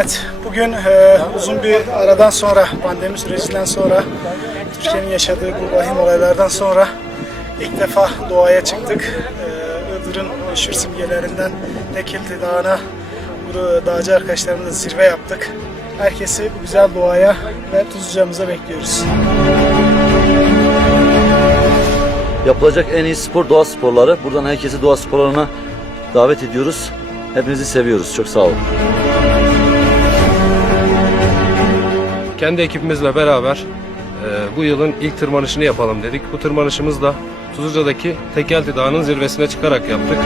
Evet, bugün e, uzun bir aradan sonra, pandemi sürecinden sonra, Türkiye'nin yaşadığı bu vahim olaylardan sonra ilk defa doğaya çıktık. E, Iğdır'ın meşhur simgelerinden Tekilti Dağı'na dağcı arkadaşlarımızla zirve yaptık. Herkesi bu güzel doğaya ve Tuzluca'mıza bekliyoruz. Yapılacak en iyi spor doğa sporları. Buradan herkesi doğa sporlarına davet ediyoruz. Hepinizi seviyoruz. Çok sağ olun. Kendi ekibimizle beraber e, bu yılın ilk tırmanışını yapalım dedik. Bu tırmanışımız da Tuzluca'daki Tekelti Dağı'nın zirvesine çıkarak yaptık.